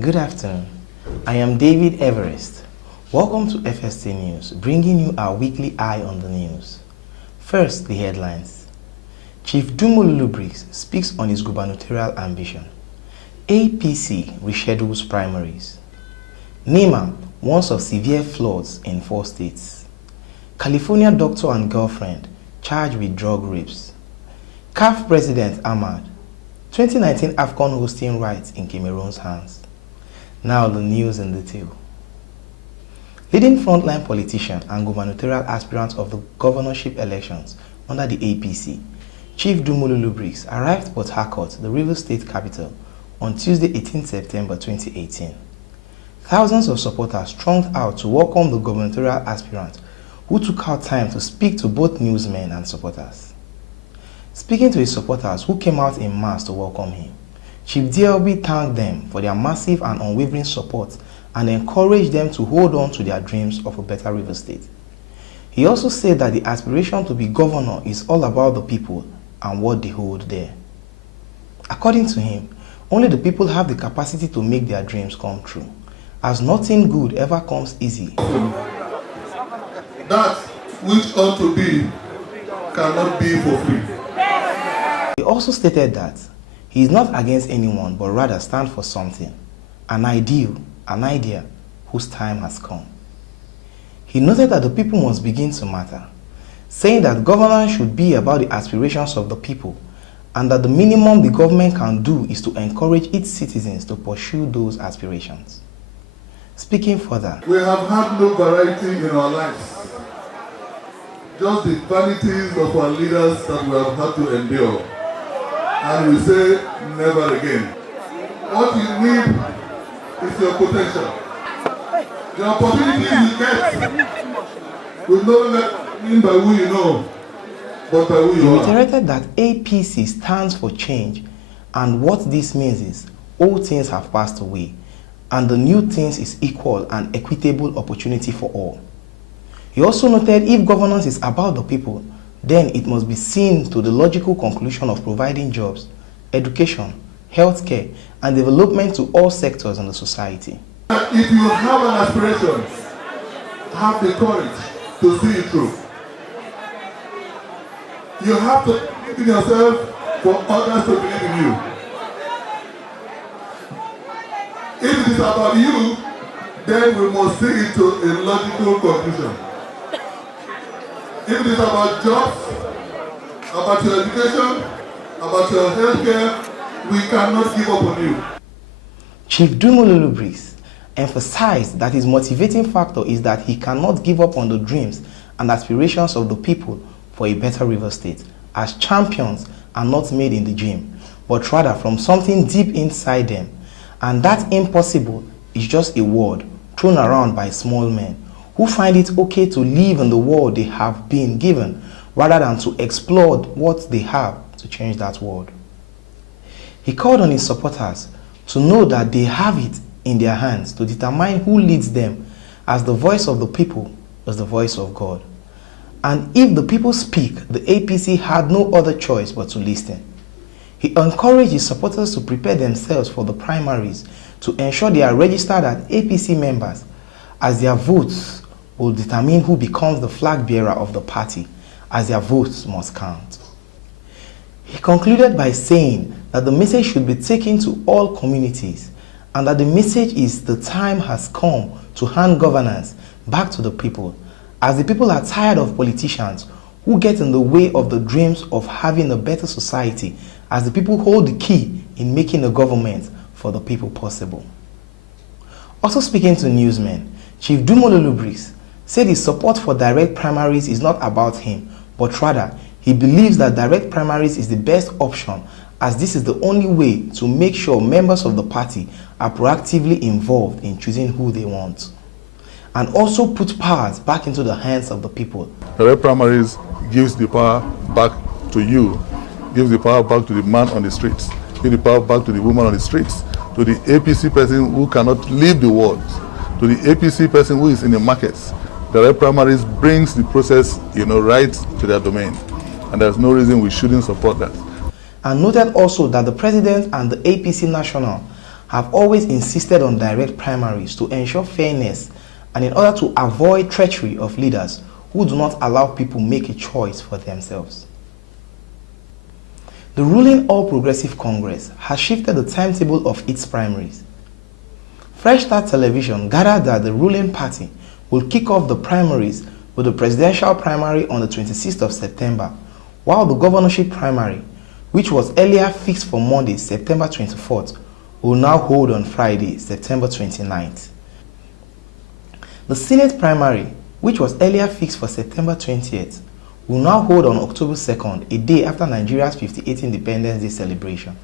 Good afternoon. I am David Everest. Welcome to Fst News, bringing you our weekly eye on the news. First, the headlines. Chief Lulu-Briggs speaks on his gubernatorial ambition. APC reschedules primaries. NEMA warns of severe floods in 4 states. California doctor and girlfriend charged with drug rapes. CAF President Ahmad. 2019 AFCON hosting rights in Cameroon's hands. Now the news in detail. Leading frontline politician and gubernatorial aspirant of the governorship elections under the APC, Chief Lulu-Briggs arrived at Port Harcourt, the Rivers State capital, on Tuesday 18 September 2018. Thousands of supporters thronged out to welcome the gubernatorial aspirant, who took out time to speak to both newsmen and supporters. Speaking to his supporters who came out in mass to welcome him, Chief DLB thanked them for their massive and unwavering support and encouraged them to hold on to their dreams of a better River State. He also said that the aspiration to be governor is all about the people and what they hold there. According to him, only the people have the capacity to make their dreams come true, as nothing good ever comes easy. That which ought to be cannot be for free. He also stated that he is not against anyone, but rather stands for something, an ideal, an idea whose time has come. He noted that the people must begin to matter, saying that governance should be about the aspirations of the people, and that the minimum the government can do is to encourage its citizens to pursue those aspirations. Speaking further, we have had no variety in our lives, just the vanities of our leaders that we have had to endure. And we say never again. What you need is your potential. The opportunities you get will no longer mean by who you know, but by who you are. He reiterated that APC stands for change, and what this means is old things have passed away, and the new things is equal and equitable opportunity for all. He also noted if governance is about the people, then it must be seen to the logical conclusion of providing jobs, education, healthcare, and development to all sectors in the society. If you have an aspiration, have the courage to see it through. You have to believe in yourself for others to believe in you. If it is about you, then we must see it to a logical conclusion. If it is about jobs, about your education, about your healthcare, we cannot give up on you. Chief Lulu-Briggs emphasized that his motivating factor is that he cannot give up on the dreams and aspirations of the people for a better River State, as champions are not made in the gym, but rather from something deep inside them, and that impossible is just a word thrown around by small men who find it okay to live in the world they have been given, rather than to explore what they have to change that world. He called on his supporters to know that they have it in their hands to determine who leads them, as the voice of the people is the voice of God. And if the people speak, the APC had no other choice but to listen. He encouraged his supporters to prepare themselves for the primaries to ensure they are registered as APC members, as their votes will determine who becomes the flag bearer of the party, as their votes must count. He concluded by saying that the message should be taken to all communities, and that the message is the time has come to hand governance back to the people, as the people are tired of politicians who get in the way of the dreams of having a better society, as the people hold the key in making a government for the people possible. Also speaking to newsmen, Chief Lulu-Briggs said his support for direct primaries is not about him, but rather he believes that direct primaries is the best option, as this is the only way to make sure members of the party are proactively involved in choosing who they want, and also put powers back into the hands of the people. Direct primaries gives the power back to you, gives the power back to the man on the streets, gives the power back to the woman on the streets, to the APC person who cannot leave the wards, to the APC person who is in the markets. Direct primaries brings the process, right to their domain, and there's no reason we shouldn't support that. And noted also that the president and the APC National have always insisted on direct primaries to ensure fairness and in order to avoid treachery of leaders who do not allow people make a choice for themselves. The ruling All Progressive Congress has shifted the timetable of its primaries. Fresh Start Television gathered that the ruling party will kick off the primaries with the presidential primary on the 26th of September, while the governorship primary, which was earlier fixed for Monday, September 24th, will now hold on Friday, September 29th. The Senate primary, which was earlier fixed for September 20th, will now hold on October 2nd, a day after Nigeria's 58th Independence Day celebration.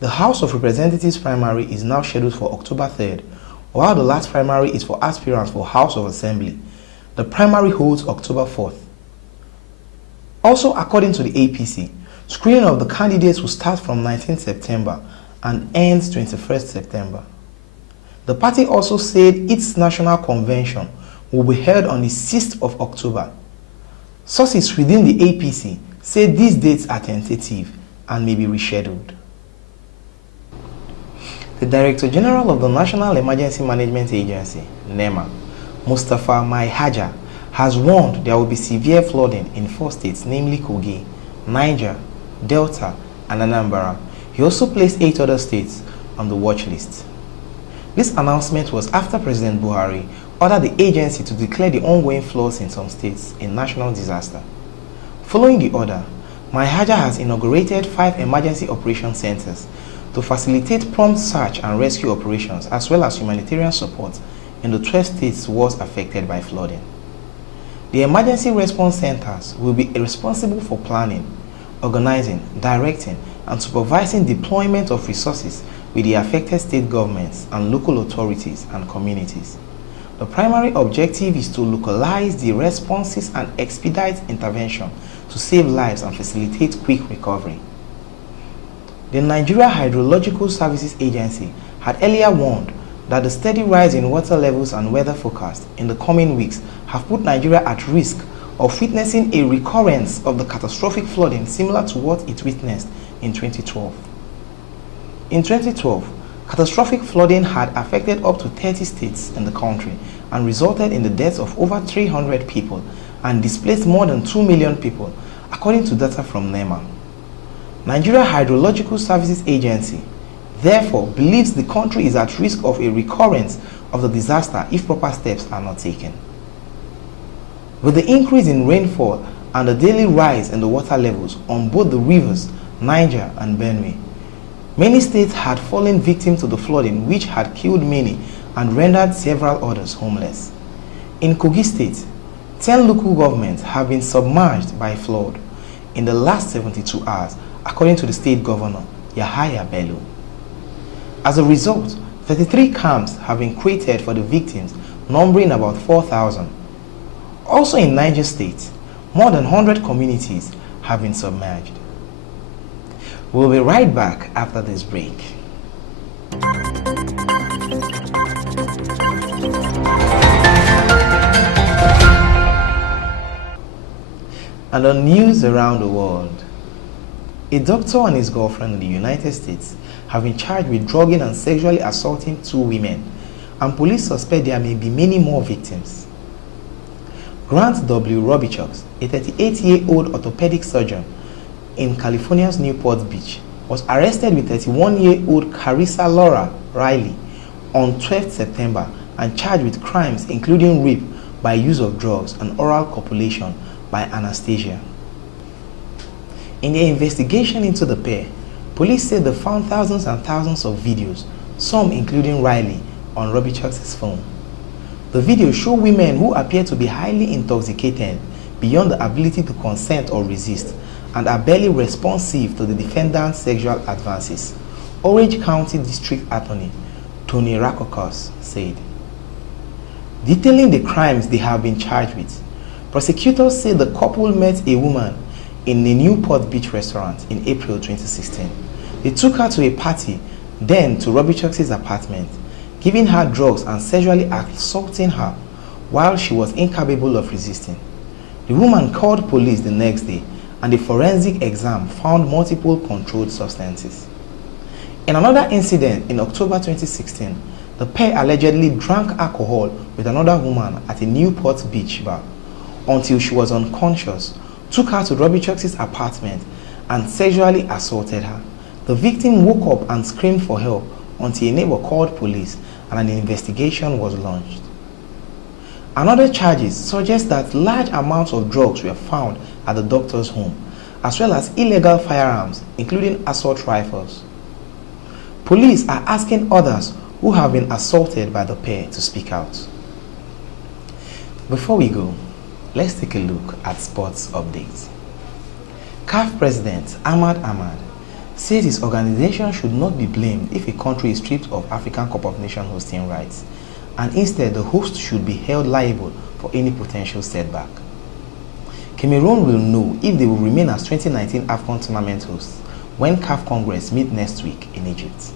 The House of Representatives primary is now scheduled for October 3rd, while the last primary is for aspirants for House of Assembly. The primary holds October 4th. Also, according to the APC, screening of the candidates will start from 19th September and ends 21st September. The party also said its national convention will be held on the 6th of October. Sources within the APC say these dates are tentative and may be rescheduled. The Director General of the National Emergency Management Agency, NEMA, Mustafa Mai Haja, has warned there will be severe flooding in 4 states, namely Kogi, Niger, Delta, and Anambra. He also placed 8 other states on the watch list. This announcement was after President Buhari ordered the agency to declare the ongoing floods in some states a national disaster. Following the order, Mai Haja has inaugurated 5 emergency operation centers to facilitate prompt search and rescue operations as well as humanitarian support in the 12 states worst affected by flooding. The emergency response centers will be responsible for planning, organizing, directing, and supervising deployment of resources with the affected state governments and local authorities and communities. The primary objective is to localize the responses and expedite intervention to save lives and facilitate quick recovery. The Nigeria Hydrological Services Agency had earlier warned that the steady rise in water levels and weather forecast in the coming weeks have put Nigeria at risk of witnessing a recurrence of the catastrophic flooding similar to what it witnessed in 2012. In 2012, catastrophic flooding had affected up to 30 states in the country and resulted in the deaths of over 300 people and displaced more than 2 million people, according to data from NEMA. Nigeria Hydrological Services Agency therefore believes the country is at risk of a recurrence of the disaster if proper steps are not taken. With the increase in rainfall and the daily rise in the water levels on both the rivers, Niger and Benue, many states had fallen victim to the flooding which had killed many and rendered several others homeless. In Kogi State, 10 local governments have been submerged by flood in the last 72 hours, according to the state governor, Yahaya Bello. As a result, 33 camps have been created for the victims, numbering about 4,000. Also in Niger State, more than 100 communities have been submerged. We'll be right back after this break. And on news around the world, a doctor and his girlfriend in the United States have been charged with drugging and sexually assaulting 2 women, and police suspect there may be many more victims. Grant W. Robichaux, a 38-year-old orthopedic surgeon in California's Newport Beach, was arrested with 31-year-old Carissa Laura Riley on 12 September and charged with crimes including rape by use of drugs and oral copulation by anesthesia. In their investigation into the pair, police said they found thousands and thousands of videos, some including Riley, on Robichaux' phone. The videos show women who appear to be highly intoxicated beyond the ability to consent or resist and are barely responsive to the defendant's sexual advances, Orange County District Attorney Tony Rakokos said. Detailing the crimes they have been charged with, prosecutors say the couple met a woman in a Newport Beach restaurant in April 2016. They took her to a party, then to Robichaux' apartment, giving her drugs and sexually assaulting her while she was incapable of resisting. The woman called police the next day and a forensic exam found multiple controlled substances. In another incident in October 2016, the pair allegedly drank alcohol with another woman at a Newport Beach bar until she was unconscious, took her to Robbie Chucks' apartment and sexually assaulted her. The victim woke up and screamed for help until a neighbor called police and an investigation was launched. Another charges suggest that large amounts of drugs were found at the doctor's home, as well as illegal firearms, including assault rifles. Police are asking others who have been assaulted by the pair to speak out. Before we go, let's take a look at sports updates. CAF President Ahmad says his organization should not be blamed if a country is stripped of African Cup of Nations hosting rights, and instead the host should be held liable for any potential setback. Cameroon will know if they will remain as 2019 AFCON tournament hosts when CAF Congress meet next week in Egypt.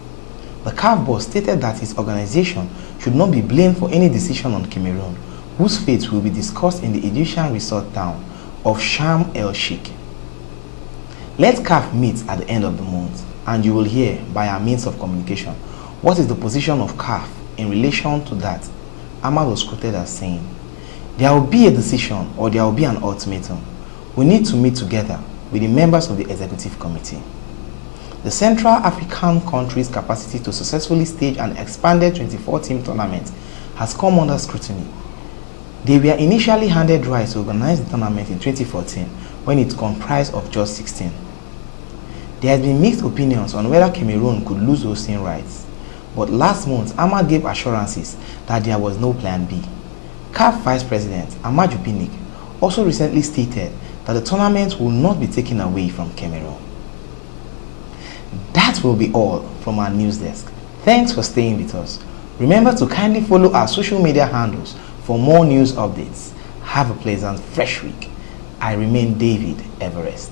The CAF boss stated that his organization should not be blamed for any decision on Cameroon, whose fate will be discussed in the Egyptian resort town of Sharm el-Sheikh. Let CAF meet at the end of the month, and you will hear by our means of communication what is the position of CAF in relation to that. Ahmad was quoted as saying, "There will be a decision or there will be an ultimatum. We need to meet together with the members of the executive committee." The Central African country's capacity to successfully stage an expanded 24-team tournament has come under scrutiny. They were initially handed rights to organize the tournament in 2014 when it comprised of just 16. There has been mixed opinions on whether Cameroon could lose hosting rights, but last month Ahmad gave assurances that there was no plan B. CAF Vice President Ahmad Jupinik also recently stated that the tournament will not be taken away from Cameroon. That will be all from our news desk. Thanks for staying with us. Remember to kindly follow our social media handles for more news updates. Have a pleasant fresh week. I remain David Everest.